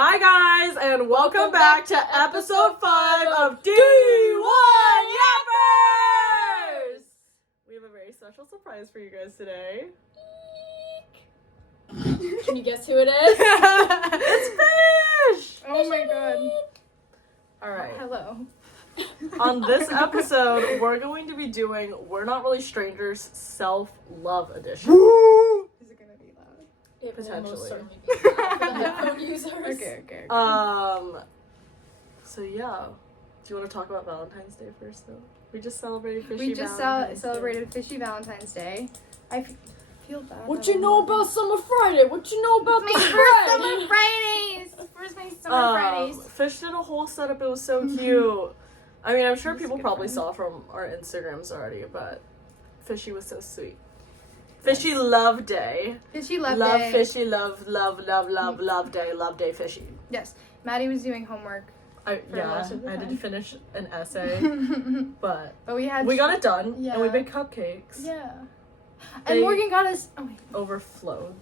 Hi guys, and welcome back to episode 5 of D1 Yappers! We have a very special surprise for you guys today. Can you guess who it is? It's Fish! Oh my god. Alright. Hello. On this episode, we're going to be doing We're Not Really Strangers Self-Love Edition. Is it gonna be loud? It will Potentially. most certainly be for the headphone users. Okay. So yeah. Do you want to talk about Valentine's Day first though? We just celebrated Fishy We just Valentine's Day. celebrated Fishy Valentine's Day. I feel bad. What you know about Summer Friday? What you know about my the first Friday? Summer Fridays? Where's my Summer Fridays? Fish did a whole setup. It was so cute. I mean, I'm sure He's a people good probably friend. saw from our Instagrams already, but Fishy was so sweet. Fishy Love Day. Fishy Love Love Day. Fishy Love Day. Love Day Fishy. Yes. Maddie was doing homework. I most of the did time. finish an essay, but But we had... we got it done, Yeah. and we made cupcakes. Yeah. They And Morgan got us overflowed.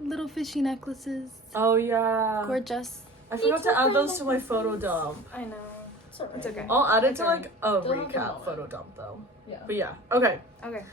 little fishy necklaces. Oh yeah. Gorgeous. I forgot to add those to my photo dump. I know. It's alright. It's okay. I'll add it It's to alright. like a They'll have a recap moment. photo dump though. Yeah. But yeah. Okay. Okay.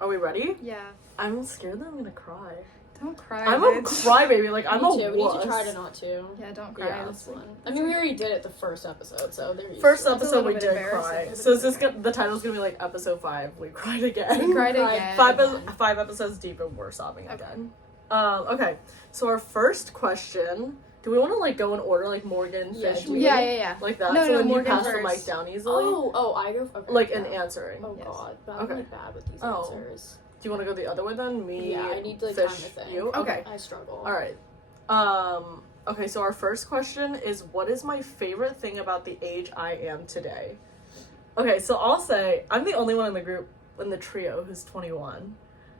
Are we ready? Yeah. I'm scared that I'm gonna cry. Don't cry, I'm a bitch. crybaby. Like I'm Me a too. We need wuss. to try to not to. Yeah, don't cry. Yeah. That's fun. I mean, we already did it the first episode, so there you First go. It's a episode little we bit did embarrassing, cry. but So it's is this okay. the title's gonna be like episode 5? We cried again. We cried Cried. again. Five episodes deep and we're sobbing Okay. again. Okay. So our first question. Do we want to like go in order like Morgan, Yeah, Fish, do me? we? Yeah. Like that. No, so no, then Morgan you pass the first. mic down easily. I go. Okay. Like in yeah. answering. Oh Yes. god, but I'm Okay. really bad with these Oh. answers. Do you want to go the other way then? Me. Yeah, I need like Fish, time to think. you. Okay. I struggle. All right. Okay, so our first question is, what is my favorite thing about the age I am today? Okay, so I'll say I'm the only one in the group, in the trio, who's 21.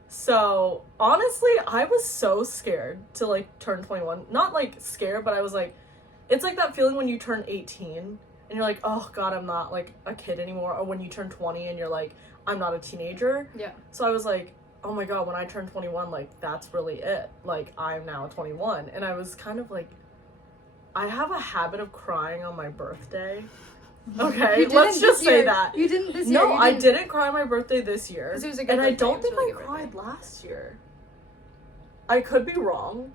So, honestly, I was so scared to, like, turn 21. Not, like, scared, but I was, like, it's like that feeling when you turn 18, and you're like, oh, God, I'm not, like, a kid anymore. Or when you turn 20, and you're like, I'm not a teenager. Yeah. So I was like, oh my god, when I turn 21, like, that's really it. Like, I'm now 21. And I was kind of like, I have a habit of crying on my birthday. Okay, You let's didn't just this say year. that. You didn't this year. No, You I didn't cry on my birthday this year. 'Cause it was a good and I birthday. don't It was a think really I good cried birthday. last year. I could be wrong,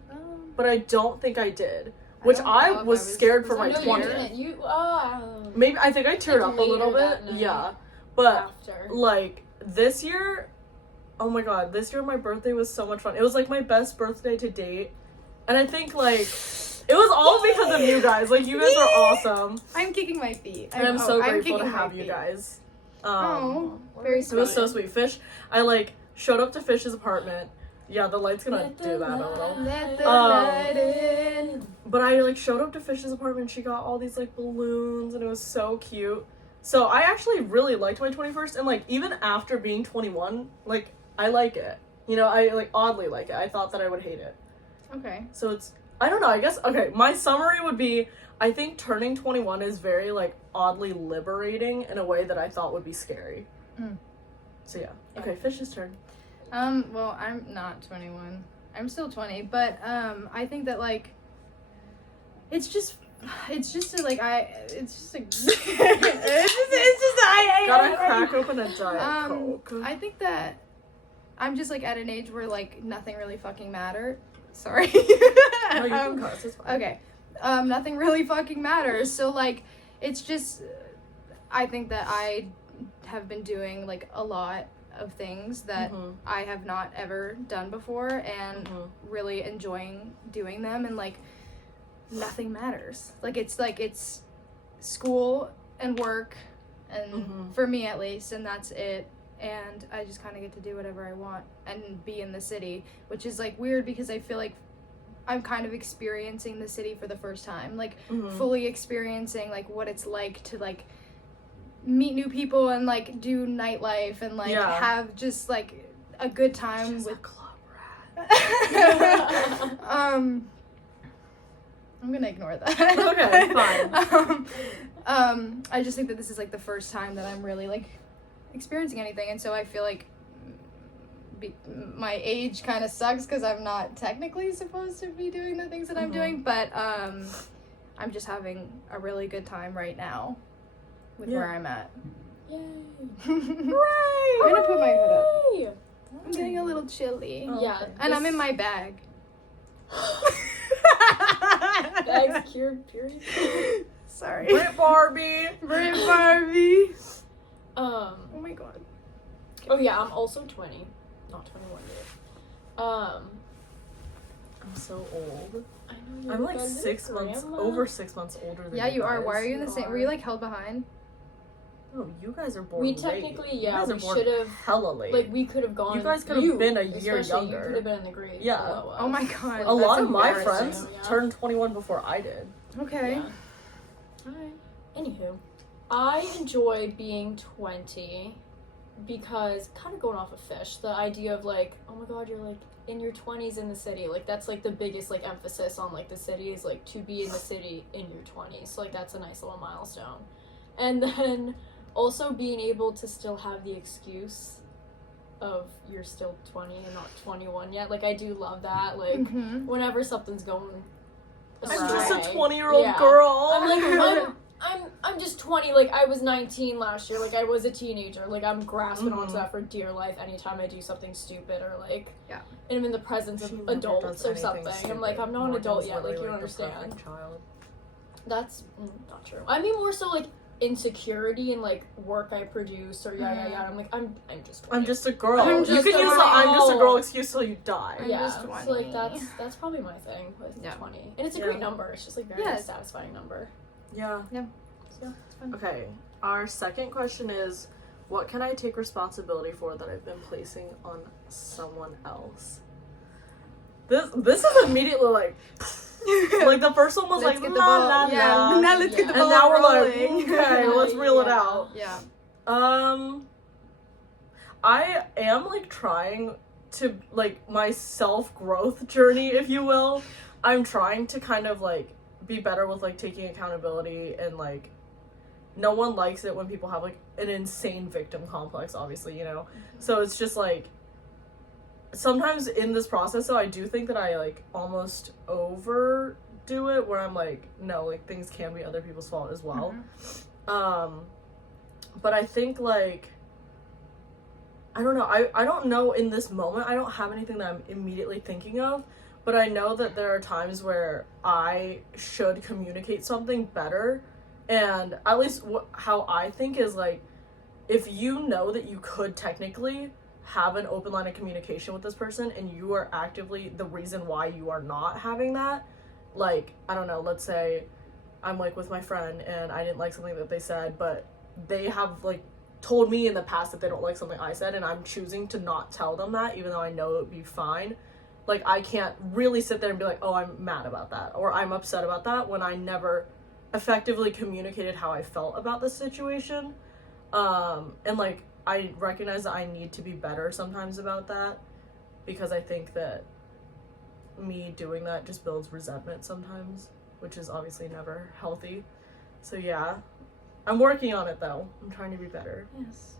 but I don't think I did. Which don't know I if was I was- scared for was my I No, you 20th. didn't. You. Maybe, I think I teared up a little later bit. that night. Yeah. But After. like this year, oh my god, this year my birthday was so much fun. It was like my best birthday to date, and I think like it was all because of you guys. Like, you guys are awesome, I'm kicking my feet. and I'm so grateful to kicking my have you feet. guys. Oh, very It sweet. was so sweet. Fish, I like showed up to Fish's apartment. Yeah, the light's gonna Let do the that a little. Let the Um, light in. But I like showed up to Fish's apartment. She got all these like balloons, and it was so cute. So I actually really liked my 21st, and like even after being 21, like I like it. You know, I like oddly like it. I thought that I would hate it. Okay. So it's, I don't know, I guess, okay, my summary would be, I think turning 21 is very like oddly liberating in a way that I thought would be scary. Mm. So yeah. Okay, Fish's turn. Well, I'm not 21. I'm still 20, but I think that like it's just it's just like I Gotta crack open a Diet Coke. I think that I'm just like at an age where like nothing really fucking matters. Sorry. No, you can cuss, it's fine. Okay. Nothing really fucking matters. So like it's just I think that I have been doing like a lot of things that Mhm. I have not ever done before and Mhm. really enjoying doing them, and like nothing matters. Like it's school and work and Mhm. for me at least, and that's it. And I just kind of get to do whatever I want and be in the city, which is like weird because I feel like I'm kind of experiencing the city for the first time, like Mhm. fully experiencing like what it's like to like meet new people and like do nightlife and like Yeah. have just like a good time She's a with club rat. I'm gonna ignore that. Okay, fine. I just think that this is like the first time that I'm really like experiencing anything, and so I feel like my age kind of sucks because I'm not technically supposed to be doing the things that I'm doing, but I'm just having a really good time right now with where I'm at. Yay! Right. I'm gonna put my hood up. Yay! I'm getting a little chilly. Oh, Yeah, okay. And I'm in my bag. Bags cured, period. Sorry. Brit Barbie. Brit Barbie. Oh my god. Oh yeah, I'm also 20, not 21 yet. I'm so old. I know you're I'm like a 6 months, grandma. over 6 months older than Yeah, you are. guys. Why are you in the same? Were you like held behind? No, you guys are born We late. technically, You yeah, guys are we born should have. hella late. Like we could have gone. You guys could have been a year especially, younger. You could have been in the grade. Yeah. below us. Oh my god. a lot that's of my embarrassing. friends Yeah. turned 21 before I did. Okay. Yeah. Alright. Anywho, I enjoy being 20 because, kind of going off of Fish, the idea of like, oh my god, you're like in your 20s in the city. Like, that's like the biggest like emphasis on like the city is like to be in the city in your 20s. So, like, that's a nice little milestone. And then also being able to still have the excuse of you're still 20 and not 21 yet. Like, I do love that. Like, whenever something's going I'm astray, just a 20-year-old yeah. girl. I'm like, I'm just 20, like, I was 19 last year, like, I was a teenager, like, I'm grasping onto that for dear life anytime I do something stupid, or, like, and I'm in the presence She of never adults does or anything something, stupid. I'm like, I'm not an Morgan's adult yet, like, you literally don't the understand. perfect child. That's not true. I mean, more so, like, insecurity and, like, work I produce, or yada, yada, I'm like, I'm just 20. I'm just a girl. I'm You just can a use the I'm just a girl. girl excuse till you die. I'm yeah, just so, 20. like, that's probably my thing with 20. And it's a great number, it's just, like, very Yes. satisfying number. Yeah. Yeah. So, it's fun. Okay. Our second question is, what can I take responsibility for that I've been placing on someone else? This is immediately like the first one was Let's like get the la ball. la Yeah. la. Now let's get the Yeah. ball And now we're like, rolling. okay, let's reel it Yeah. out. Yeah. I am like trying to like my self-growth journey, if you will. I'm trying to kind of like be better with like taking accountability, and like no one likes it when people have like an insane victim complex, obviously, you know. So it's just like sometimes in this process, though, I do think that I like almost overdo it, where I'm like, no, like things can be other people's fault as well. But I think like I don't know, I don't know in this moment, I don't have anything that I'm immediately thinking of, but I know that there are times where I should communicate something better. And at least how I think is like, if you know that you could technically have an open line of communication with this person and you are actively the reason why you are not having that, like, I don't know, let's say I'm like with my friend and I didn't like something that they said, but they have like told me in the past that they don't like something I said, and I'm choosing to not tell them that even though I know it would be fine. Like, I can't really sit there and be like, oh, I'm mad about that or I'm upset about that, when I never effectively communicated how I felt about the situation. And like, I recognize that I need to be better sometimes about that, because I think that me doing that just builds resentment sometimes, which is obviously never healthy. So yeah, I'm working on it though. I'm trying to be better. Yes.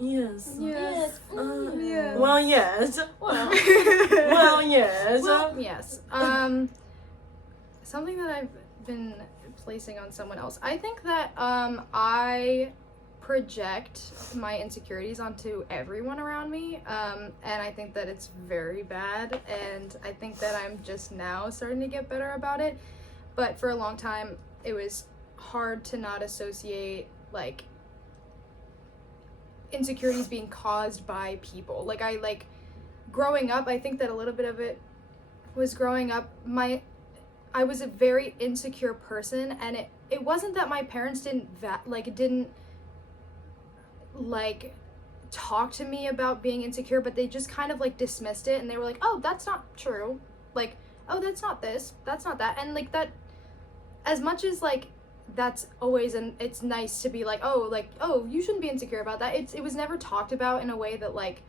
Yes. Yes. Yeah. Well, yes. Well. Well, yes. Yes. Something that I've been placing on someone else. I think that I project my insecurities onto everyone around me, and I think that it's very bad, and I think that I'm just now starting to get better about it. But for a long time, it was hard to not associate like insecurities being caused by people. Like, growing up, I think that a little bit of it was growing up, I was a very insecure person, and it wasn't that my parents didn't talk to me about being insecure, but they just kind of like dismissed it, and they were like, oh, that's not true, like, oh, that's not this, that's not that. And like, that, as much as like that's always, and it's nice to be like, oh, you shouldn't be insecure about that, it was never talked about in a way that like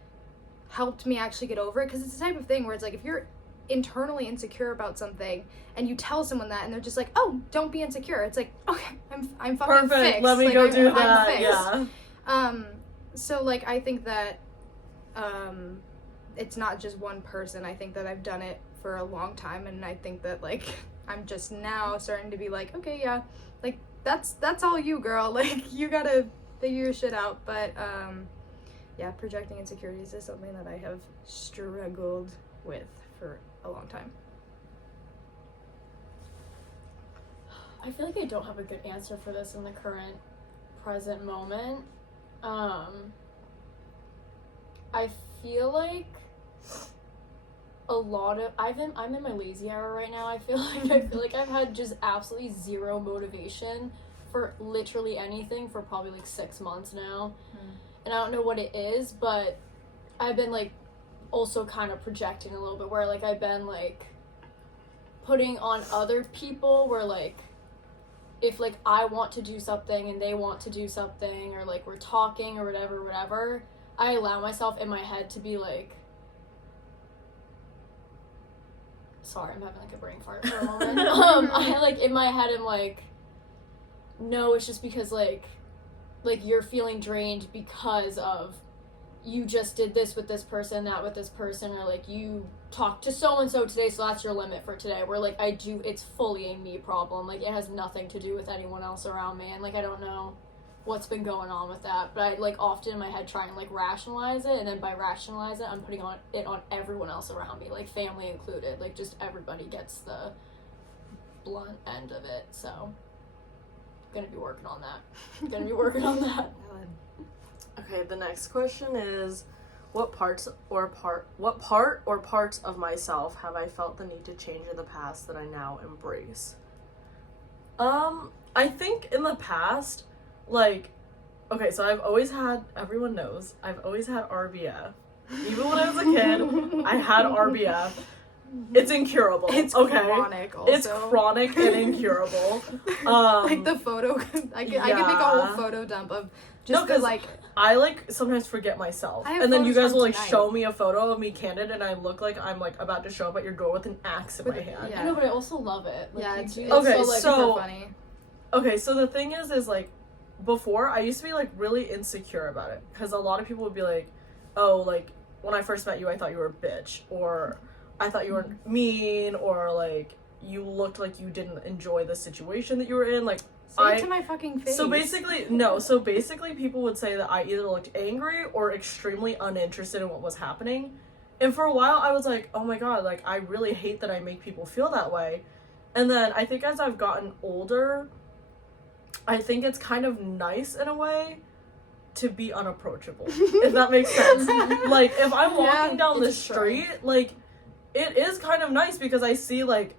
helped me actually get over it, because it's the type of thing where it's like, if you're internally insecure about something and you tell someone that and they're just like, oh, don't be insecure, it's like, okay, I'm fucking Perfect. fixed. Let me like, go I'm do that. fixed. Yeah. So like, I think that it's not just one person. I think that I've done it for a long time, and I think that, like, I'm just now starting to be like, okay, yeah, like, that's all you, girl. Like, you gotta figure your shit out. But, yeah, projecting insecurities is something that I have struggled with for a long time. I feel like I don't have a good answer for this in the current present moment. I feel like a lot of I'm in my lazy hour right now. I feel like I've had just absolutely zero motivation for literally anything for probably like 6 months now. And I don't know what it is, but I've been like also kind of projecting a little bit, where like I've been like putting on other people, where like if like I want to do something and they want to do something, or like we're talking or whatever, I allow myself in my head to be like, sorry, I'm having like a brain fart for a moment. I like in my head I'm like, no, it's just because like you're feeling drained because of you just did this with this person, that with this person, or like you talked to so and so today, so that's your limit for today. Where like it's fully a me problem. Like it has nothing to do with anyone else around me, and like I don't know what's been going on with that, but I like often in my head try and like rationalize it, and then by rationalize it I'm putting it on everyone else around me, like family included, like just everybody gets the blunt end of it. So gonna be working on that. Okay, the next question is, what part or parts of myself have I felt the need to change in the past that I now embrace? I think in the past, like, okay, so I've always had, everyone knows, I've always had RBF. Even when I was a kid, I had RBF. It's incurable. It's okay? chronic also. It's chronic and incurable. Like the photo, I can make a whole photo dump of just the, like... I, like, sometimes forget myself. And then you guys will, like, show me a photo of me candid, and I look like I'm, like, about to show up at your door with an axe in my hand. I know, but I also love it. Like, yeah, it's okay, so super funny. Okay, so the thing is, like, before, I used to be, like, really insecure about it. Because a lot of people would be like, oh, like, when I first met you, I thought you were a bitch. Or I thought you were mean. Or, like, you looked like you didn't enjoy the situation that you were in. Like, Say it to my fucking face. So basically, people would say that I either looked angry or extremely uninterested in what was happening. And for a while, I was like, oh my god, like, I really hate that I make people feel that way. And then I think as I've gotten older, I think it's kind of nice in a way to be unapproachable, if that makes sense. Like, if I'm walking down the street, like, it is kind of nice because I see, like,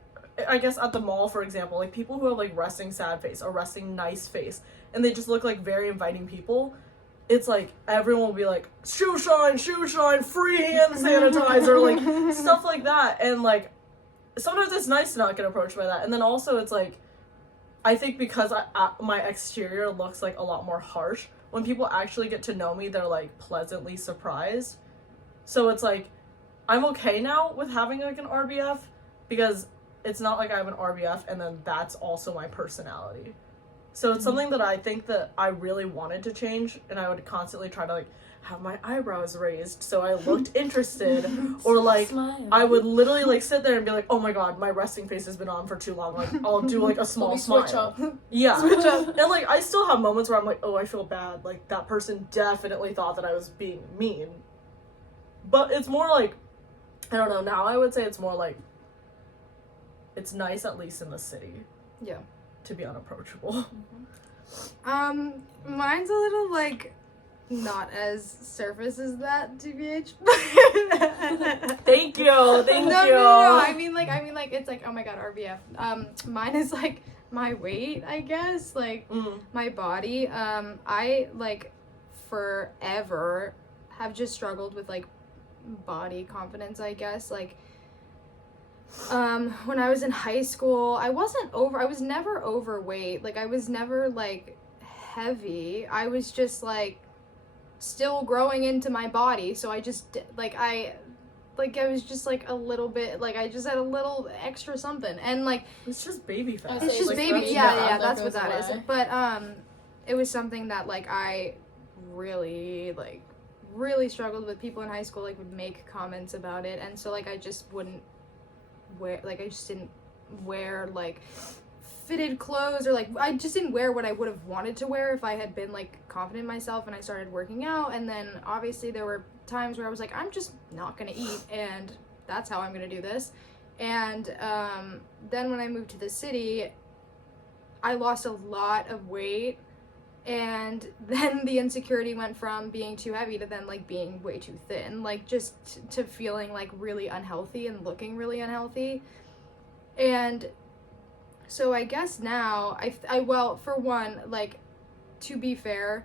I guess at the mall, for example, like, people who have, like, resting sad face or resting nice face, and they just look like very inviting people, it's like, everyone will be like, shoe shine, free hand sanitizer, like, stuff like that. And, like, sometimes it's nice to not get approached by that. And then also it's like, I think because my exterior looks, like, a lot more harsh, when people actually get to know me, they're, like, pleasantly surprised. So it's like, I'm okay now with having, like, an RBF, because it's not like I have an RBF and then that's also my personality. So it's something that I think that I really wanted to change, and I would constantly try to, like, have my eyebrows raised so I looked interested, or, like, I would literally, like, sit there and be like, oh my god, my resting face has been on for too long, like, I'll do, like, a small smile. Switch up. Yeah. Switch up. And, like, I still have moments where I'm like, oh, I feel bad, like, that person definitely thought that I was being mean. But it's more like, I don't know, now I would say it's more like, it's nice, at least in the city. Yeah. To be unapproachable. Mine's a little, like, not as surface as that, TBH. Thank you. No. I mean, like, it's like, oh my god, RBF. Mine is, like, my weight, I guess. Like, my body. I, like, forever have just struggled with, like, body confidence, I guess. Like, when I was in high school, I was never overweight. Like, I was never, like, heavy. I was just, like, still growing into my body, so I just, I was just, like, a little bit, like, I just had a little extra something, and, like, it's just baby fat. It's just, like, baby, yeah, that's what that is. But, it was something that, like, I really, like, really struggled with people in high school, like, would make comments about it, and so, like, I just wouldn't wear, like, I just didn't wear, like, fitted clothes, or, like, I just didn't wear what I would have wanted to wear if I had been, like, confident in myself and I started working out. And then obviously there were times where I was like, I'm just not gonna eat, and that's how I'm gonna do this. And then when I moved to the city, I lost a lot of weight, and then the insecurity went from being too heavy to then, like, being way too thin, like, just to feeling, like, really unhealthy and looking really unhealthy. And so I guess now, well, for one, like, to be fair,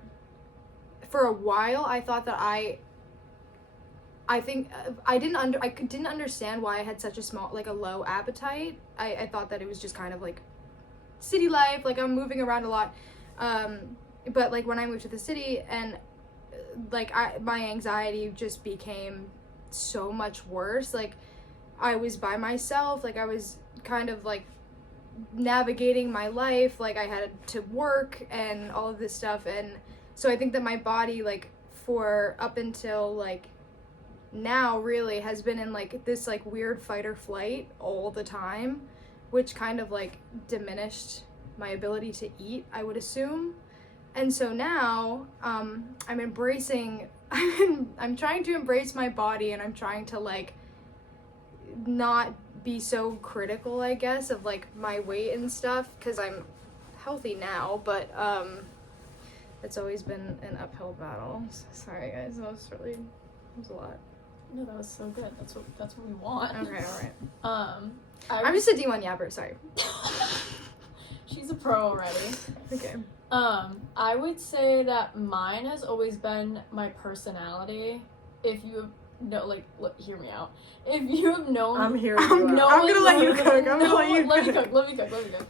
for a while I thought that I think I didn't understand why I had such a small, like, a low appetite. I thought that it was just kind of, like, city life, like, I'm moving around a lot. But, like, when I moved to the city, and, like, my anxiety just became so much worse. Like, I was by myself, like, I was kind of, like, navigating my life, like, I had to work and all of this stuff. And so I think that my body, like, for up until, like, now really has been in, like, this, like, weird fight or flight all the time, which kind of, like, diminished my ability to eat, I would assume. And so now I'm embracing I'm trying to embrace my body, and I'm trying to, like, not be so critical, I guess, of, like, my weight and stuff, because I'm healthy now, but it's always been an uphill battle. Sorry guys, that was a lot. No, that was so good. That's what we want. Okay, alright. I'm just a D1 Yapper, sorry. She's a pro already. Okay. I would say that mine has always been my personality. If you know, like, hear me out. If you have known, I'm here. I'm gonna let you cook. Let me cook.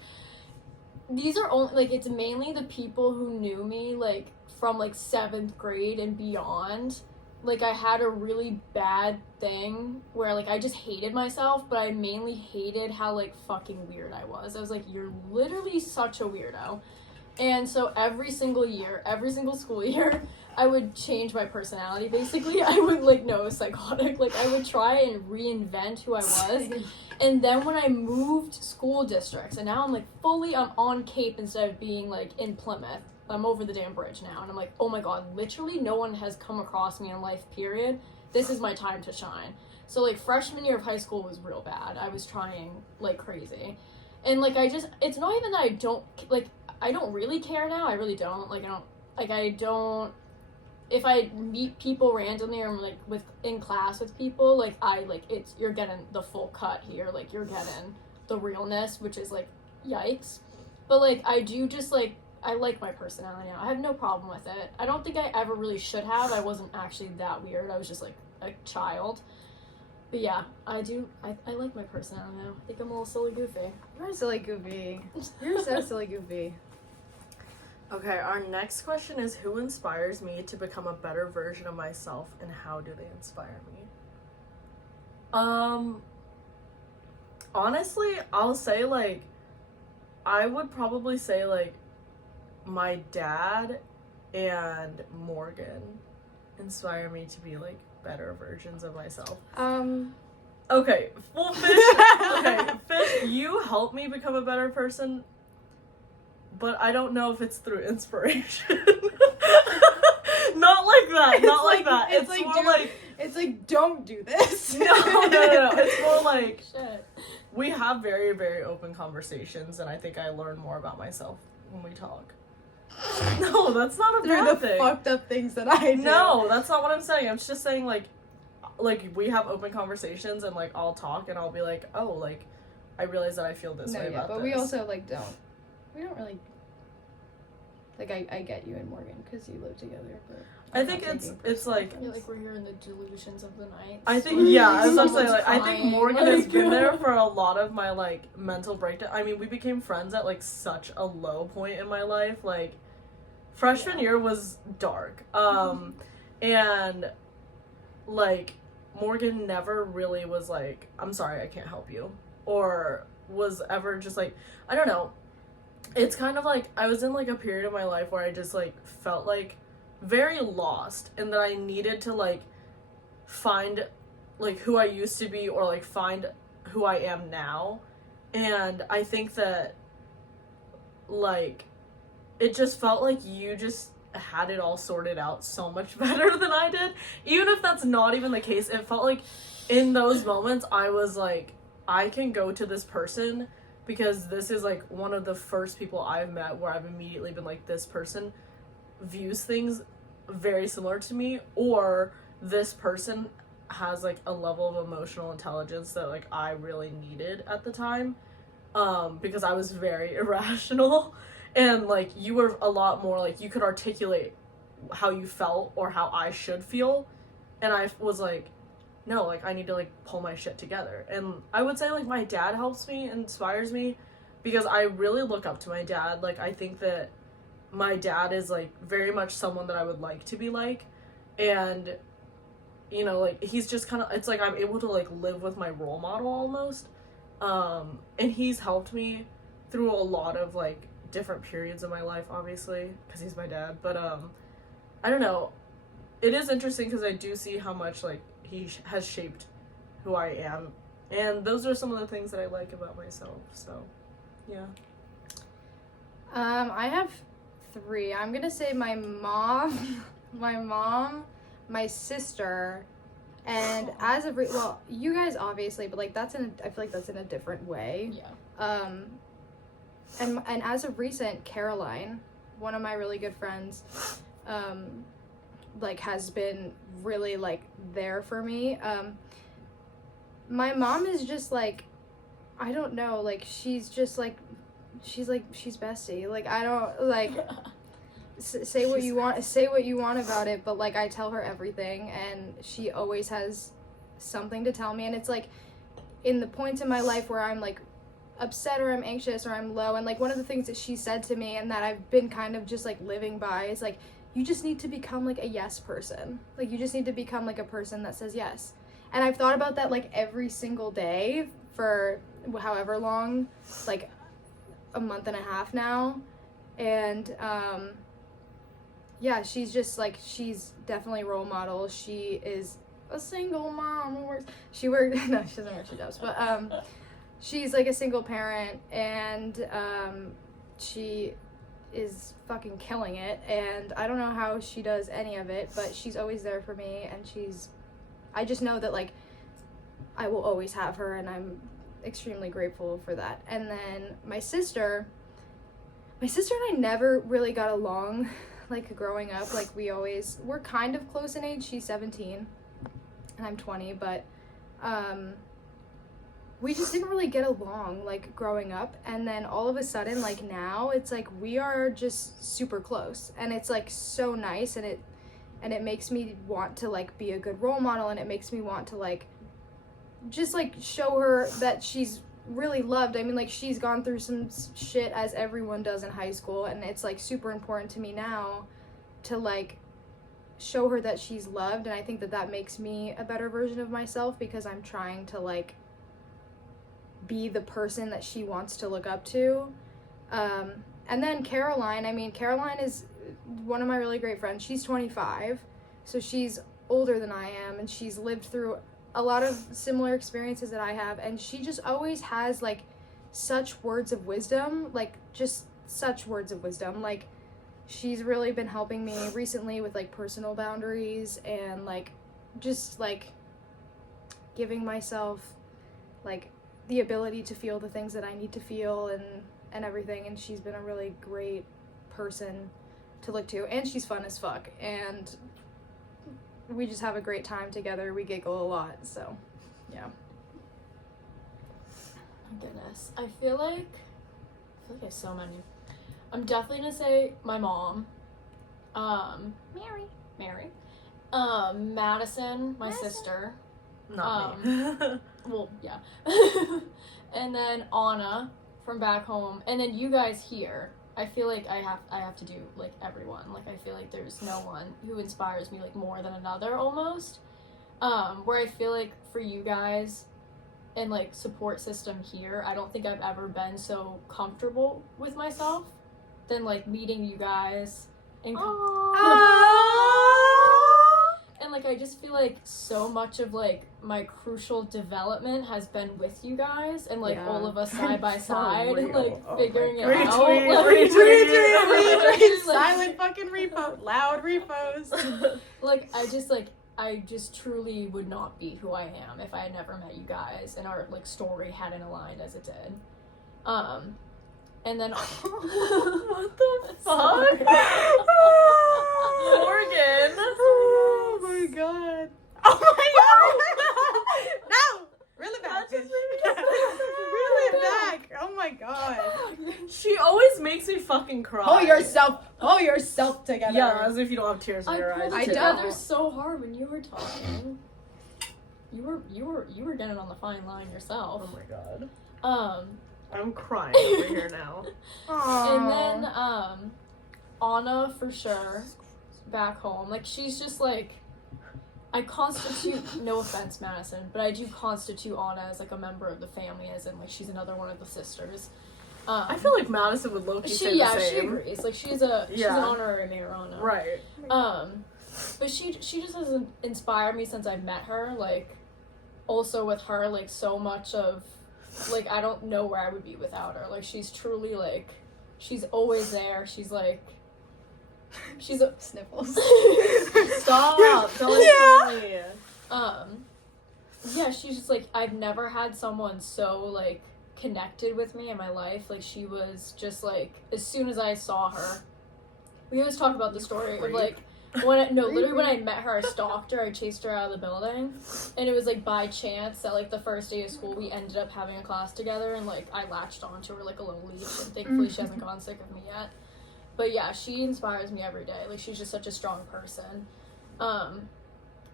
These are only, like, it's mainly the people who knew me, like, from, like, 7th grade and beyond. Like, I had a really bad thing where, like, I just hated myself, but I mainly hated how, like, fucking weird I was. I was like, you're literally such a weirdo. And so every single school year, I would change my personality, basically. I would, like, no, psychotic. Like, I would try and reinvent who I was. And then when I moved school districts, and now I'm, like, I'm on Cape instead of being, like, in Plymouth. I'm over the damn bridge now. And I'm like, oh my god, literally no one has come across me in life, period. This is my time to shine. So, like, freshman year of high school was real bad. I was trying like crazy. And, like, it's not even that I don't really care now. I really don't. If I meet people randomly, or I'm, like, in class with people, like, you're getting the full cut here. Like, you're getting the realness, which is, like, yikes. But, like, I do just, like, I like my personality now. I have no problem with it. I don't think I ever really should have. I wasn't actually that weird. I was just, like, a child. But yeah, I like my personality now. I think I'm a little silly goofy. You're silly goofy. You're so silly goofy. Okay, our next question is, who inspires me to become a better version of myself, and how do they inspire me? Honestly, I'll say, like, I would probably say, like, my dad and Morgan inspire me to be, like, better versions of myself. Okay, well, Fish, you help me become a better person, but I don't know if it's through inspiration. Not like that. Not like that. It's like, more like, it's like, don't do this. No. It's more like, shit. We have very, very open conversations, and I think I learn more about myself when we talk. No, that's not a bad thing. Fucked up things that I do. No, that's not what I'm saying. I'm just saying, like we have open conversations, and, like, I'll talk, and I'll be like, oh, like, I realize that I feel this way about but this. we also, like, we don't really, like, I get you and Morgan, because you live together, but I think it's like, I feel like we're here in the delusions of the night. I think, yeah, I was Someone's saying, like, I think crying, Morgan like, has been there for a lot of my, like, mental breakdown. I mean, we became friends at, like, such a low point in my life. Like, freshman year was dark. And, like, Morgan never really was like, I'm sorry, I can't help you. Or was ever just, like, I don't know. It's kind of like, I was in, like, a period of my life where I just, like, felt like very lost, and that I needed to, like, find, like, who I used to be, or, like, find who I am now. And I think that, like, it just felt like you just had it all sorted out so much better than I did. Even if that's not even the case, it felt like in those moments I was like, I can go to this person because this is, like, one of the first people I've met where I've immediately been like, this person views things very similar to me, or this person has, like, a level of emotional intelligence that, like, I really needed at the time, because I was very irrational, and, like, you were a lot more, like, you could articulate how you felt or how I should feel, and I was like, no, like, I need to, like, pull my shit together. And I would say, like, my dad helps me, inspires me, because I really look up to my dad. Like, I think that my dad is, like, very much someone that I would like to be like, and, you know, like, he's just kind of, it's like I'm able to, like, live with my role model almost, and he's helped me through a lot of, like, different periods of my life, obviously, because he's my dad, but, I don't know, it is interesting because I do see how much, like, he has shaped who I am, and those are some of the things that I like about myself, so, yeah. I have 3. I'm gonna say my mom, my sister, and as of well, you guys obviously, but, like, I feel like that's in a different way. Yeah. And as of recent, Caroline, one of my really good friends, like, has been really, like, there for me. My mom is just, like, I don't know, like, she's just, like, she's bestie. Like, I don't, like, say what you want about it, but, like, I tell her everything, and she always has something to tell me, and it's, like, in the points in my life where I'm, like, upset or I'm anxious or I'm low, and, like, one of the things that she said to me and that I've been kind of just, like, living by is, like, you just need to become, like, a yes person. Like, you just need to become, like, a person that says yes. And I've thought about that, like, every single day for however long, like, a month and a half now. And, yeah, she's just, like, she's definitely a role model. She is a single mom who works, no, she doesn't work, she does, but, she's, like, a single parent, and, she is fucking killing it, and I don't know how she does any of it, but she's always there for me, and I just know that, like, I will always have her, and I'm extremely grateful for that. And then my sister and I never really got along, like, growing up. Like, we're kind of close in age. She's 17 and I'm 20, but we just didn't really get along, like, growing up, and then all of a sudden, like, now it's like we are just super close, and it's, like, so nice, and it makes me want to, like, be a good role model, and it makes me want to, like, just, like, show her that she's really loved. I mean, like, she's gone through some shit, as everyone does in high school, and it's, like, super important to me now to, like, show her that she's loved, and I think that makes me a better version of myself, because I'm trying to, like, be the person that she wants to look up to. And then Caroline is one of my really great friends. She's 25, so she's older than I am, and she's lived through a lot of similar experiences that I have, and she just always has, like, such words of wisdom, like, just such words of wisdom. Like, she's really been helping me recently with, like, personal boundaries, and, like, just, like, giving myself, like, the ability to feel the things that I need to feel, and everything, and she's been a really great person to look to, and she's fun as fuck, and we just have a great time together. We giggle a lot, so yeah. My goodness, I feel like I have so many. I'm definitely gonna say my mom, Mary, Madison, my sister. Not me. Well, yeah. And then Anna from back home, and then you guys here. I feel like I have to do, like, everyone. Like, I feel like there's no one who inspires me, like, more than another, almost. Where I feel like for you guys and, like, support system here, I don't think I've ever been so comfortable with myself than, like, meeting you guys and like, I just feel like so much of, like, my crucial development has been with you guys, and, like, all of us side by side, and, like, figuring it out. Retweet, silent fucking repo, loud repos. Like, I just truly would not be who I am if I had never met you guys, and our, like, story hadn't aligned as it did. And then what the fuck? Morgan. Oh my god. Oh my god. No! Reel it back, bitch. Reel it back. Oh my god. She always makes me fucking cry. Pull yourself together. Yeah, as if you don't have tears in your eyes. I pulled too. together so hard when you were talking. You were getting on the fine line yourself. Oh my god. I'm crying over here now. And then, Anna, for sure, back home. Like, she's just, like, I constitute, no offense, Madison, but I do constitute Anna as, like, a member of the family, as in, like, she's another one of the sisters. I feel like Madison would low-key say the same. She agrees. Like, she's an honorary mayor, Anna. Right. But she just has inspired me since I've met her, like, also with her, like, so much of, like, I don't know where I would be without her. Like, she's truly, like, she's always there. She's, like, she's a... Sniffles. Stop. Don't tell me. Yeah, she's just, like, I've never had someone so, like, connected with me in my life. Like, she was just, like, as soon as I saw her, we always talk about the story of, like, literally when I met her, I stalked her, I chased her out of the building, and it was, like, by chance that, like, the first day of school, we ended up having a class together, and, like, I latched onto her like a little leash, and thankfully she hasn't gone sick of me yet. But yeah, she inspires me every day. Like, she's just such a strong person.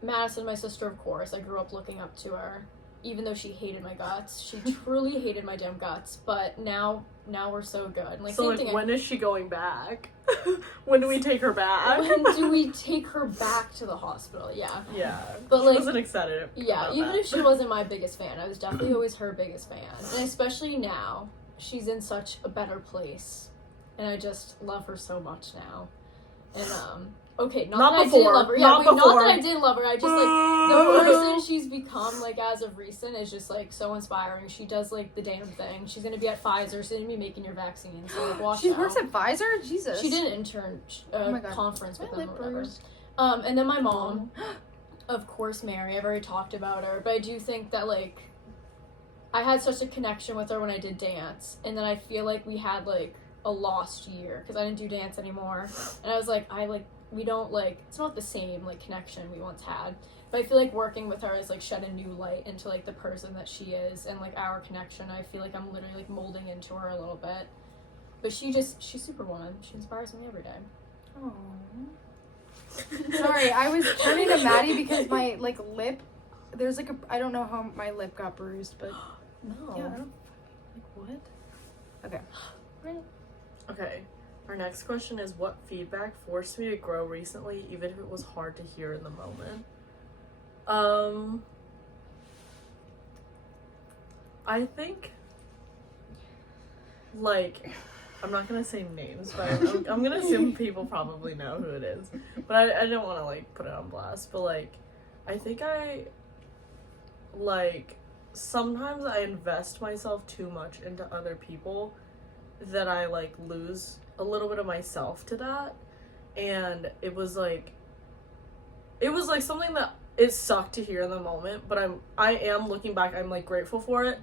Madison, my sister, of course, I grew up looking up to her, even though she hated my guts. She truly hated my damn guts, but now we're so good. Like, so, like, when is she going back? When do we take her back? When do we take her back to the hospital? Yeah. Yeah. But, she like, wasn't excited. Yeah, even if she wasn't my biggest fan, I was definitely always her biggest fan. And especially now, she's in such a better place. And I just love her so much now. And, okay, not that before. I didn't love her. Yeah, Not not before. that I didn't love her. I just, like, the person she's become, like, as of recent is just, like, so inspiring. She does, like, the damn thing. She's gonna be at Pfizer. She's gonna be making your vaccine. So, like, watch She out. works at Pfizer? Jesus. She did an intern Oh my God. conference with My them or whatever. lippers. And then my mom, of course, Mary. I've already talked about her. But I do think that, like, I had such a connection with her when I did dance. And then I feel like we had, like, a lost year. Because I didn't do dance anymore. And I was like, we don't, like, it's not the same, like, connection we once had. But I feel like working with her has, like, shed a new light into, like, the person that she is and, like, our connection. I feel like I'm literally, like, molding into her a little bit. But she's Superwoman. She inspires me every day. Oh. Sorry, I was turning to Maddie because my, like, lip, there's, like, I don't know how my lip got bruised, but... No. Yeah, I don't... Like, what? Okay. Right. Okay. Our next question is, what feedback forced me to grow recently, even if it was hard to hear in the moment? I think, like, I'm not gonna say names, but I'm gonna assume people probably know who it is. But I don't want to, like, put it on blast. But, like, I think sometimes I invest myself too much into other people that I, like, lose a little bit of myself to that. And it was like something that it sucked to hear in the moment, but I am looking back, I'm, like, grateful for it.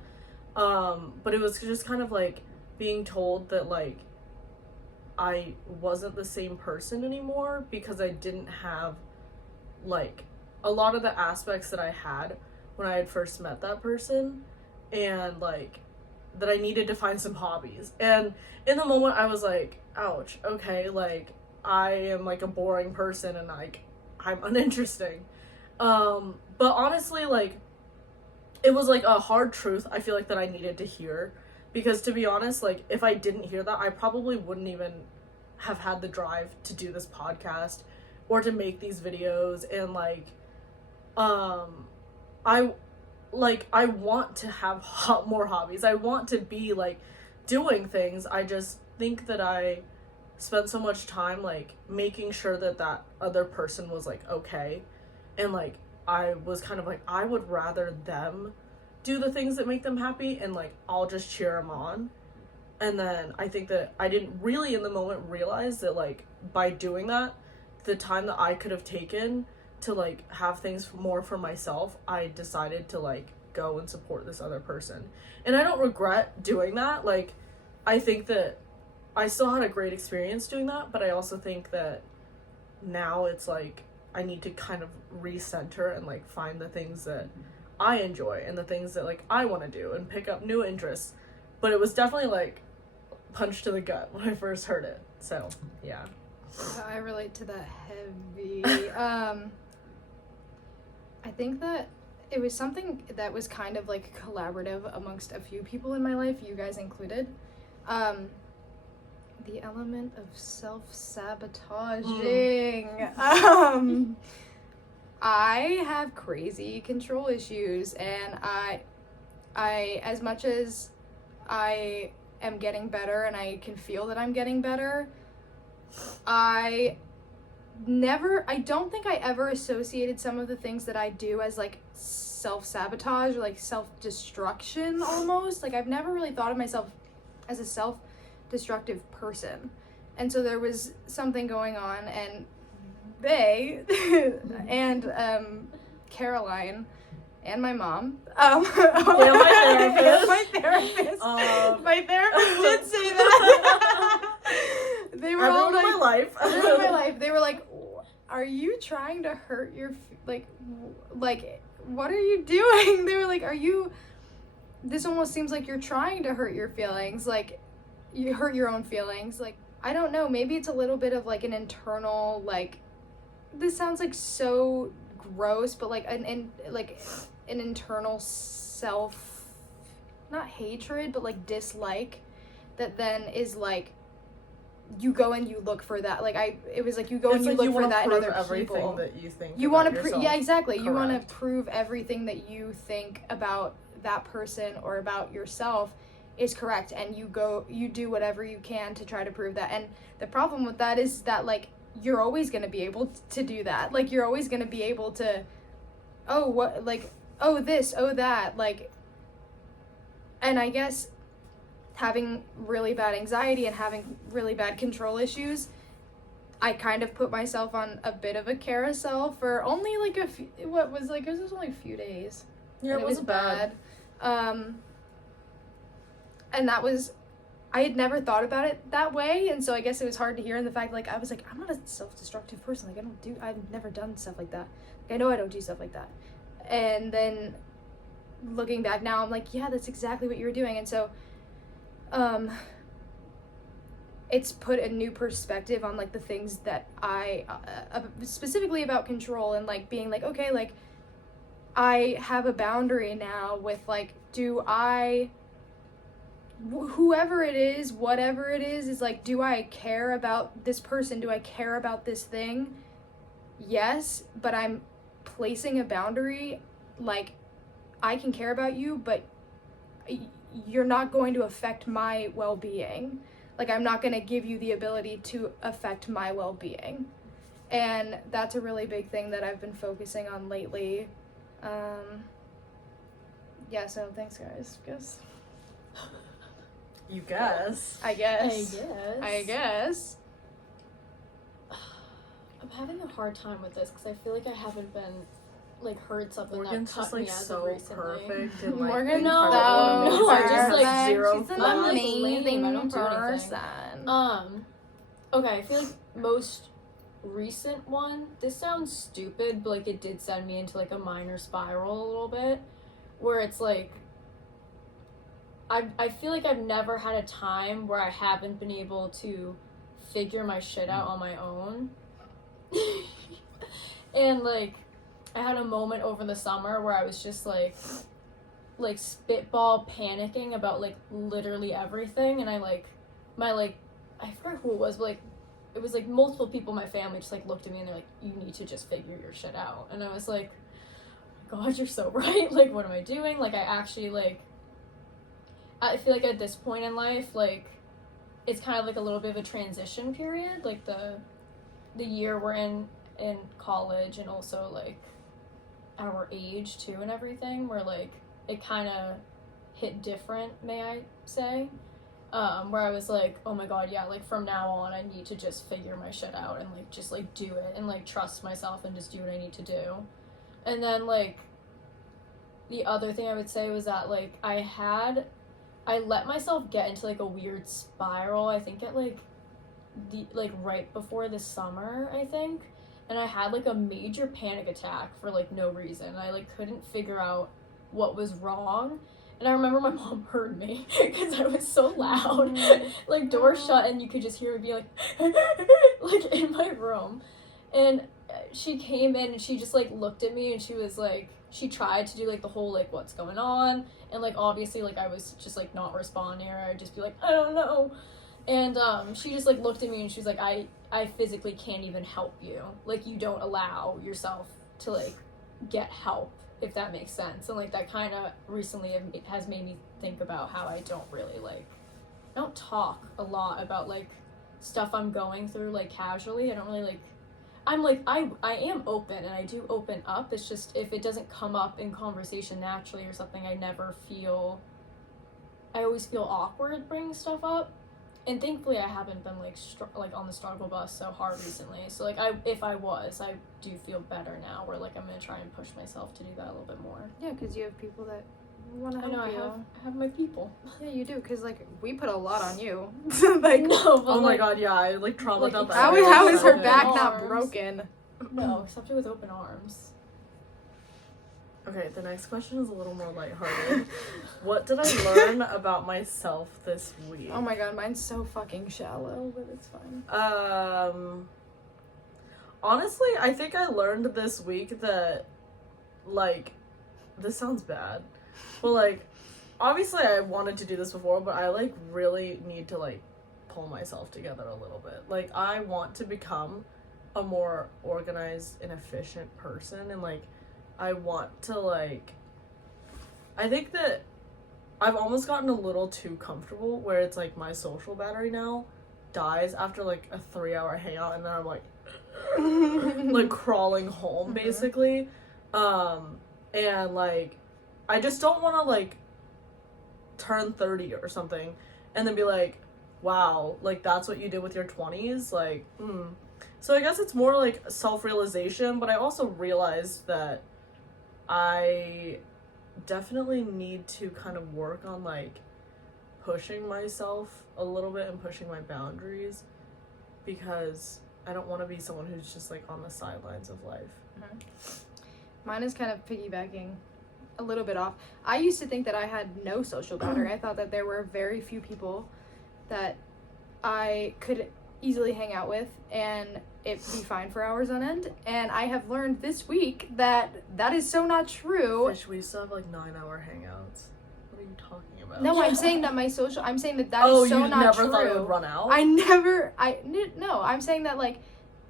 But it was just kind of, like, being told that, like, I wasn't the same person anymore because I didn't have, like, a lot of the aspects that I had when I had first met that person, and, like, that I needed to find some hobbies. And in the moment I was like, ouch, okay, like, I am, like, a boring person and, like, I'm uninteresting. But honestly, like, it was, like, a hard truth I feel like that I needed to hear, because, to be honest, like, if I didn't hear that, I probably wouldn't even have had the drive to do this podcast or to make these videos. And, like, I want to have more hobbies. I want to be, like, doing things. I just think that I spent so much time, like, making sure that that other person was, like, okay. and like I was kind of like, I would rather them do the things that make them happy, and like I'll just cheer them on. And then I think that I didn't really in the moment realize that like by doing that, the time that I could have taken to like have things more for myself, I decided to like go and support this other person. And I don't regret doing that. Like, I think that I still had a great experience doing that, but I also think that now it's like I need to kind of recenter and like find the things that I enjoy and the things that like I want to do and pick up new interests. But it was definitely like punch to the gut when I first heard it. So yeah. I relate to that heavy. I think that it was something that was kind of like collaborative amongst a few people in my life, you guys included. The element of self-sabotaging. I have crazy control issues, and I as much as I am getting better and I can feel that I'm getting better, I don't think I ever associated some of the things that I do as like self-sabotage or like self-destruction almost. Like I've never really thought of myself as a self-destructive person. And so there was something going on, and they and Caroline and my mom my therapist. My therapist did say that. They were all like, my life. everyone in my life. They were like, "Are you trying to hurt your like what are you doing?" They were like, "Are you? This almost seems like you're trying to hurt your feelings. Like you hurt your own feelings. Like I don't know. Maybe it's a little bit of like an internal like. This sounds like so gross, but like an internal self, not hatred, but like dislike, that then is like." You go and you look for that. It was like you go and you look for that in other people. That you think you want to yeah, exactly. Correct. You want to prove everything that you think about that person or about yourself is correct, and you do whatever you can to try to prove that. And the problem with that is that like you're always going to be able to do that. Like you're always going to be able to this, that, like, and I guess having really bad anxiety and having really bad control issues, I kind of put myself on a bit of a carousel for only like it was only a few days. Yeah, it was bad. And that was, I had never thought about it that way, and so I guess it was hard to hear in the fact like I was like, I'm not a self-destructive person. Like I've never done stuff like that. Like, I know I don't do stuff like that. And then looking back now, I'm like, yeah, that's exactly what you were doing. And so it's put a new perspective on like the things that I specifically about control, and like being like, okay, like I have a boundary now with like, whoever it is, whatever it is like, do I care about this person? Do I care about this thing? Yes, but I'm placing a boundary. Like I can care about you, but you're not going to affect my well-being. Like I'm not going to give you the ability to affect my well-being. And that's a really big thing that I've been focusing on lately. Yeah, so thanks guys. You guess. I guess. I'm having a hard time with this because I feel like I haven't been like heard something Morgan's that cut just like me as so of recently. perfect and like Morgan, no, incredible. I just like zero she's an I'm, like, amazing lame. I don't do person. Okay, I feel like most recent one, this sounds stupid, but like it did send me into like a minor spiral a little bit, where it's like I feel like I've never had a time where I haven't been able to figure my shit out on my own. And like I had a moment over the summer where I was just like spitball panicking about like literally everything, and I forgot who it was, but like it was like multiple people in my family just like looked at me and they're like, you need to just figure your shit out. And I was like, oh my God, you're so right. Like, what am I doing? Like, I actually like, I feel like at this point in life, like it's kind of like a little bit of a transition period, like the year we're in college, and also like our age too and everything, where like it kind of hit different, may I say, where I was like, oh my god, yeah, like from now on I need to just figure my shit out and like just like do it and like trust myself and just do what I need to do. And then like the other thing I would say was that like I let myself get into like a weird spiral, I think at like right before the summer, I think, and I had like a major panic attack for like no reason. I like couldn't figure out what was wrong, and I remember my mom heard me because I was so loud, like door shut, and you could just hear me be like like in my room. And she came in and she just like looked at me and she was like, she tried to do like the whole like what's going on, and like obviously like I was just like not responding, or I'd just be like, I don't know. And she just like looked at me and she was like, I physically can't even help you, like you don't allow yourself to like get help, if that makes sense. And like that kind of recently has made me think about how I don't really like, I don't talk a lot about like stuff I'm going through like casually. I don't really like, I'm like, I am open and I do open up. It's just if it doesn't come up in conversation naturally or something, I always feel awkward bringing stuff up. And thankfully I haven't been like like on the struggle bus so hard recently. So like if I do feel better now, where like I'm gonna try and push myself to do that a little bit more. Yeah, because you have people that want to help you. I have my people. Yeah, you do, because like we put a lot on you. Like no, but oh my like, god, yeah, I like trauma like, dump. how is her back not broken? No, except with open arms. Okay, the next question is a little more lighthearted. What did I learn about myself this week? Oh my god, mine's so fucking shallow, but it's fine. Honestly, I think I learned this week that, like, this sounds bad, but like, obviously I wanted to do this before, but I like really need to like pull myself together a little bit. Like, I want to become a more organized and efficient person, and like I want to like, I think that I've almost gotten a little too comfortable where it's like my social battery now dies after like a 3-hour hangout, and then I'm like like crawling home basically. And like I just don't want to like turn 30 or something and then be like, wow, like that's what you did with your 20s, like So I guess it's more like self-realization, but I also realized that I definitely need to kind of work on like pushing myself a little bit and pushing my boundaries, because I don't want to be someone who's just like on the sidelines of life. Mine is kind of piggybacking a little bit off. I used to think that I had no social battery. I thought that there were very few people that I could easily hang out with and it'd be fine for hours on end. And I have learned this week that that is so not true. Fish, we used to have like 9-hour hangouts. What are you talking about? No, I'm saying that I'm saying that is so not true. Oh, you never thought it would run out? No, I'm saying that like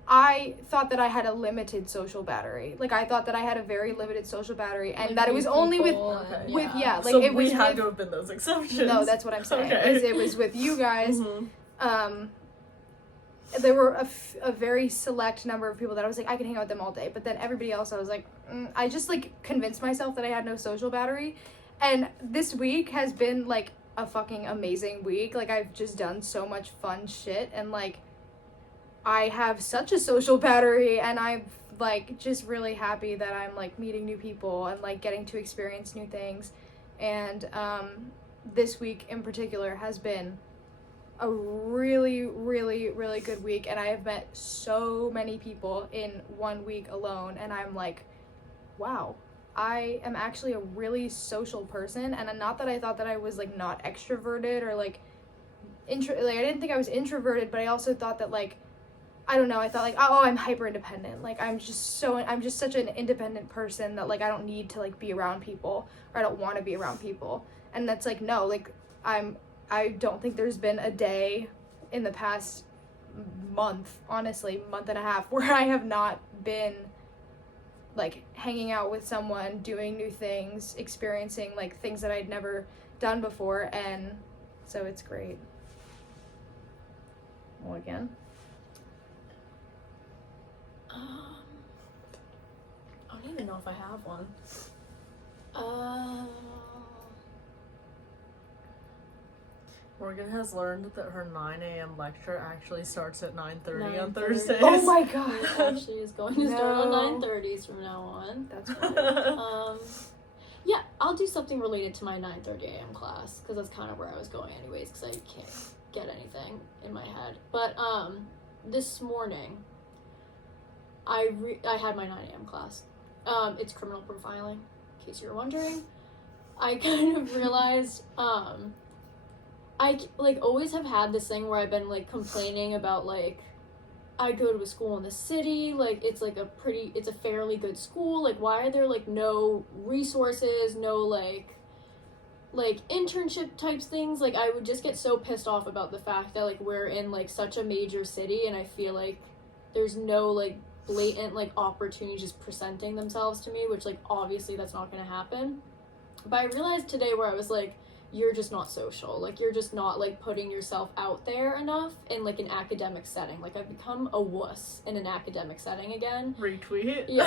I thought that I had a limited social battery. Like I thought that I had a very limited social battery, and like that it was only with like so it was we had to have been those exceptions. No, that's what I'm saying. Okay. It was with you guys. There were a very select number of people that I was like, I can hang out with them all day. But then everybody else, I was like, I just like convinced myself that I had no social battery. And this week has been like a fucking amazing week. Like I've just done so much fun shit, and like I have such a social battery, and I'm like just really happy that I'm like meeting new people and like getting to experience new things. And this week in particular has been a really, really, really good week, and I have met so many people in 1 week alone, and I'm like, wow, I am actually a really social person. And not that I thought that I was like not extroverted or like I didn't think I was introverted, but I also thought that like, I don't know, I thought like, oh, I'm hyper independent, like I'm just such an independent person that like I don't need to like be around people, or I don't want to be around people. And that's like, no, like I don't think there's been a day in the past month, honestly, month and a half, where I have not been like hanging out with someone, doing new things, experiencing like things that I'd never done before. And so it's great. Well, again, I don't even know know if I have one. Morgan has learned that her 9 a.m. lecture actually starts at 9:30 on 9:30. Thursdays. Oh my god. It actually is going to start on No. 9:30s from now on. That's funny. Yeah, I'll do something related to my 9:30 a.m. class, because that's kind of where I was going anyways, because I can't get anything in my head. But this morning, I had my 9 a.m. class. It's criminal profiling, in case you're wondering. I kind of realized, I, like, always have had this thing where I've been, like, complaining about, like, I go to a school in the city, like, it's, like, it's a fairly good school, like, why are there, like, no resources, no, like, internship types things, like, I would just get so pissed off about the fact that, like, we're in, like, such a major city, and I feel like there's no, like, blatant, like, opportunities just presenting themselves to me, which, like, obviously that's not gonna happen, but I realized today where I was, like, you're just not social, like, you're just not, like, putting yourself out there enough in, like, an academic setting. Like, I've become a wuss in an academic setting again. Retweet. Yeah,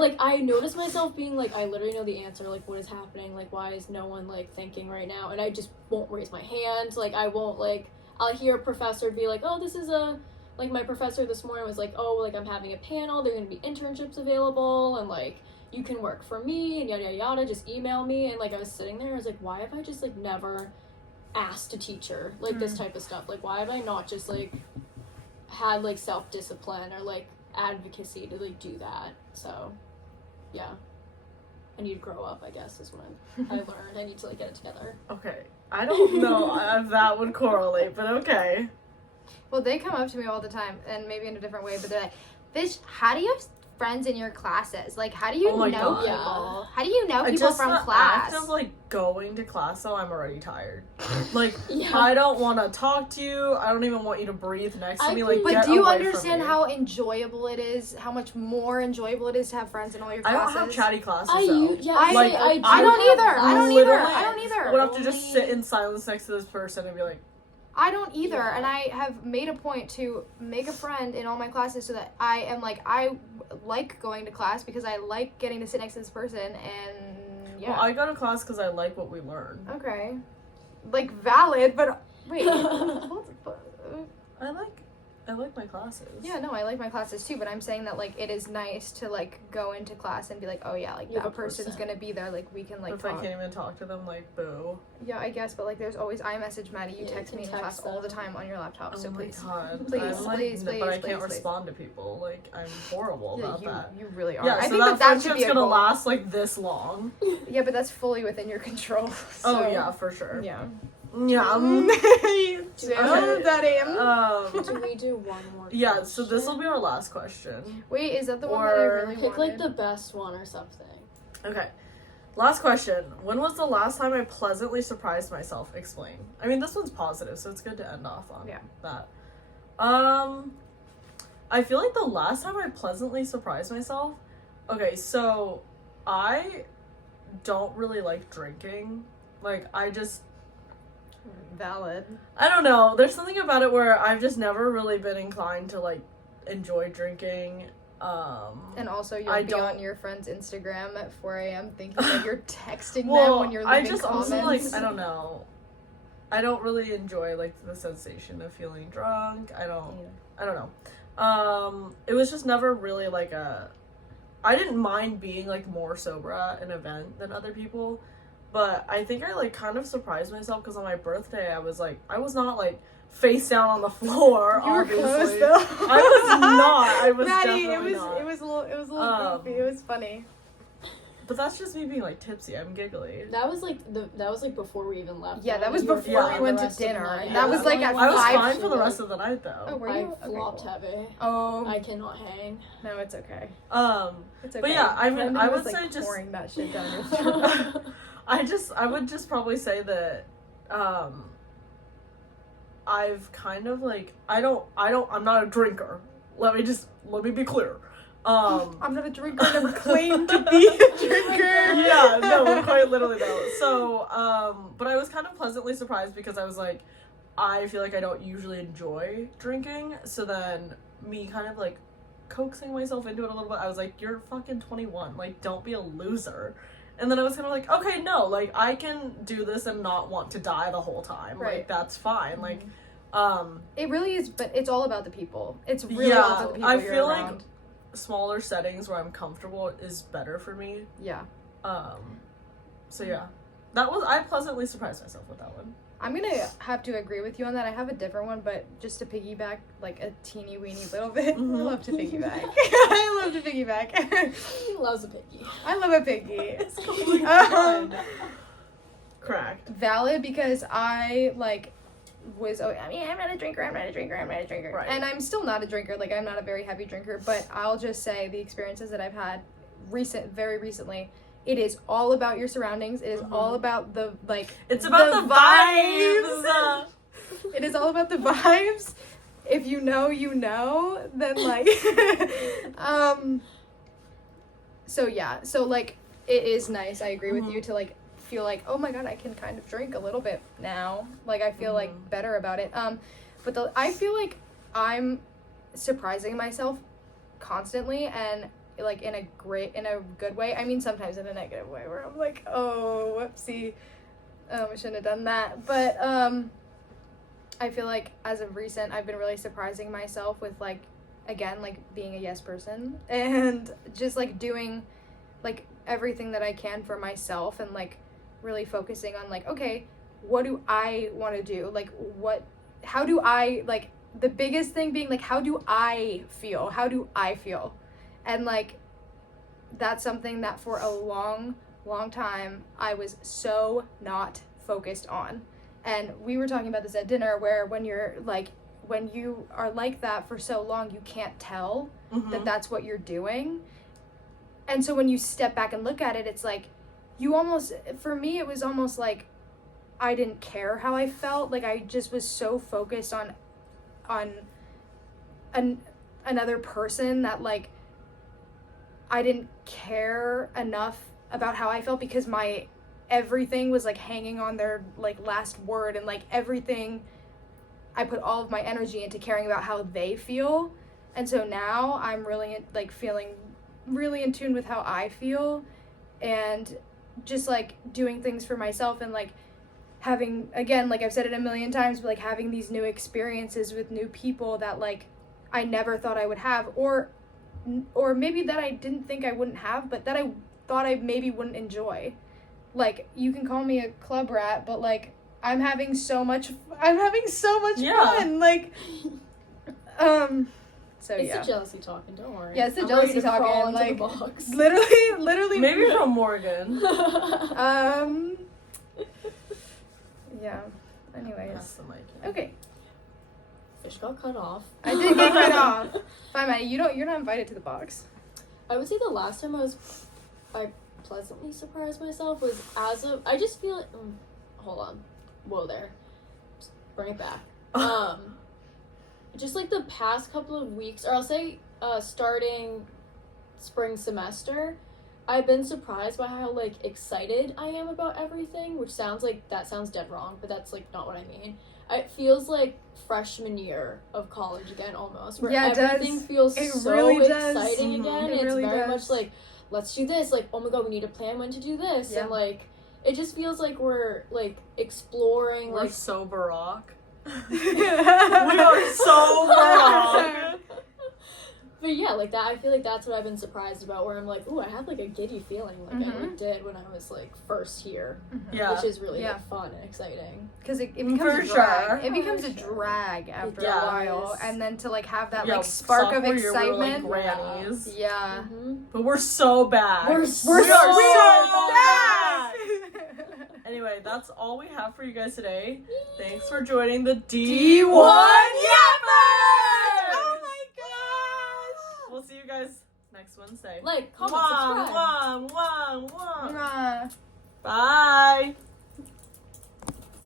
like, I notice myself being, like, I literally know the answer, like, what is happening, like, why is no one, like, thinking right now, and I just won't raise my hand, like, I won't, like, I'll hear a professor be like, oh, this is like, my professor this morning was like, oh, like, I'm having a panel, there are gonna be internships available, and, like, you can work for me, and yada yada yada, just email me. And, like, I was sitting there, I was like, why have I just, like, never asked a teacher, like, this type of stuff? Like, why have I not just, like, had, like, self-discipline or, like, advocacy to, like, do that? So, yeah, I need to grow up, I guess, is what I learned. I need to, like, get it together. Okay, I don't know if that would correlate, but okay. Well, they come up to me all the time, and maybe in a different way, but they're like, bitch, how do you have friends in your classes? Like, how do you Oh my know God. people? Yeah. How do you know people Just from the class? act of, like, going to class, though, I'm already tired. Like, Yeah. I don't want to talk to you. I don't even want you to breathe next to I me. Like, But But get do you away from understand me. how enjoyable it is? How much more enjoyable it is to have friends in all your I classes? don't have chatty classes, I though. u- yeah, I- Like, I I don't do either. have I don't those. either. literally I don't either. I would have to just Only- sit in silence next to this person and be like, I don't either, Yeah. and I have made a point to make a friend in all my classes so that I am like, I like going to class because I like getting to sit next to this person, and yeah. well, I go to class because I like what we learn. Okay. Like, valid, but wait. I like my classes. Yeah, no, I like my classes too, but I'm saying that, like, it is nice to, like, go into class and be like, oh yeah, like, You have that a person's person. gonna be there, like, we can, like, If I talk. can't even talk to them, like, boo. Yeah, I guess, but, like, there's always iMessage Maddie, you Yeah, you text can me in text class all the them. time on your laptop, Oh so my please. god. Please, I'm like, please, but I please, can't please. respond to people. Like, I'm horrible Yeah, about that. you really are. Yeah, I so think that that should friendship's be a gonna goal. last, like, this long. Yeah, but that's fully within your control. Oh, so- yeah, for sure. Yeah. Yeah. Oh, Daddy. Do we do one more Yeah, so this will question? be our last question. Wait, is that the one that I Or- really Pick, wanted? like, the best one or something. Okay. Last question. When was the last time I pleasantly surprised myself? Explain. I mean, this one's positive, so it's good to end off on Yeah. that. I feel like the last time I pleasantly surprised myself. Okay, so I don't really like drinking. Like, I just, Valid. I don't know. There's something about it where I've just never really been inclined to, like, enjoy drinking. And also, you'll I be don't- on your friend's Instagram at 4 a.m. thinking that you're texting them well, when you're I leaving just comments. also, like, I don't know. I don't really enjoy, like, the sensation of feeling drunk. I don't know. It was just never really, like, I didn't mind being, like, more sober at an event than other people, but I think I, like, kind of surprised myself because on my birthday I was not, like, face down on the floor, You were obviously. close, though. I was not. I was Maddie, definitely not. it was a little goofy. It was funny. But that's just me being, like, tipsy. I'm giggly. That was like before we even left. Yeah, that was You were before fine we the went to rest of the dinner. night. That was, like, at I was 5 fine for the rest of the night, though. Oh, were I you? Okay, flopped cool. heavy. Oh, I cannot hang. no, it's okay. But It's okay. yeah, I mean, Brendan I was, would like, say just pouring that shit down your throat. I would just probably say that I've kind of, like, I'm not a drinker. Let me be clear. I'm not a drinker. I never claimed to be a drinker. Yeah, no, quite literally though. So, but I was kind of pleasantly surprised because I was like, I feel like I don't usually enjoy drinking. So then me kind of, like, coaxing myself into it a little bit. I was like, you're fucking 21. Like, don't be a loser. And then I was kind of like, okay, no, like, I can do this and not want to die the whole time. Right. Like, that's fine. Like, it really is, but it's all about the people. It's really all about the people I you're feel around. like smaller settings where I'm comfortable is better for me. Yeah. So yeah. I pleasantly surprised myself with that one. I'm gonna have to agree with you on that. I have a different one, but just to piggyback like a teeny weeny little bit. Mm-hmm. I love to piggyback. I love to piggyback. He loves a piggy. I love a piggy. It's totally fun. Cracked. Valid, because I like was I'm not a drinker, Right. and I'm still not a drinker. Like, I'm not a very heavy drinker, but I'll just say the experiences that I've had very recently. It is all about your surroundings. It is all about the, like... It's about the vibes! It is all about the vibes. If you know, you know. Then, like... So, yeah. So, like, it is nice. I agree with you to, like, feel like, oh my god, I can kind of drink a little bit now. Like, I feel, like, better about it. But I feel like I'm surprising myself constantly, and... like in a good way. I mean, sometimes in a negative way where I'm like, oh, whoopsie, I shouldn't have done that. But I feel like as of recent, I've been really surprising myself with, like, again, like, being a yes person and just, like, doing, like, everything that I can for myself and, like, really focusing on, like, okay, what do I want to do? Like, how do I, like, the biggest thing being, like, how do I feel? And, like, that's something that for a long time I was so not focused on. And we were talking about this at dinner, where when you are like that for so long, you can't tell that that's what you're doing. And so when you step back and look at it, it's like, for me, it was almost like I didn't care how I felt. Like, I just was so focused on another person that, like, I didn't care enough about how I felt, because my everything was, like, hanging on their, like, last word, and, like, everything, I put all of my energy into caring about how they feel. And so now I'm really, like, feeling really in tune with how I feel, and just, like, doing things for myself, and, like, having, again, like I've said it a million times, but, like, having these new experiences with new people that, like, I never thought I would have, or maybe that I didn't think I wouldn't have, but that I thought I maybe wouldn't enjoy. Like, you can call me a club rat, but, like, I'm having so much fun. Like, so it's yeah. the jealousy talking, don't worry. Yeah, it's the I'm jealousy ready to crawl talking, into like, the box. literally. Maybe from Morgan. Yeah. Anyways. That's the mic. Okay. Fish got cut off. I did get cut off. Fine, Maddie, you're not invited to the box. I would say the last time I pleasantly surprised myself was I just feel like, hold on. Whoa there. Just bring it back. Just like the past couple of weeks, or I'll say starting spring semester, I've been surprised by how, like, excited I am about everything, which sounds dead wrong, but that's, like, not what I mean. It feels like freshman year of college again, almost, where everything feels so really exciting again. It It's really very does. much like, let's do this, like, oh my god, we need to plan when to do this, Yeah. and, like, it just feels like we're, like, exploring, We're like, so Barack. We are so Barack. but yeah, like, that, I feel like that's what I've been surprised about, where I'm like, ooh, I had, like, a giddy feeling, like, I like, did when I was, like, first here, Yeah. which is really, Yeah. like, fun and exciting. Because it becomes For a drag. sure. It becomes For a sure. drag after Yeah. a while, and then to, like, have that, Yeah, like, spark of sophomore year, we were, like, excitement. grannies. Yeah. But we're so bad. We're we so are bad. so bad. Anyway, that's all we have for you guys today. Thanks for joining the D1 Yappers! Oh my gosh! We'll see you guys next Wednesday. Like, comment, subscribe. Mwah, mwah, mwah, mwah. Mwah. Bye.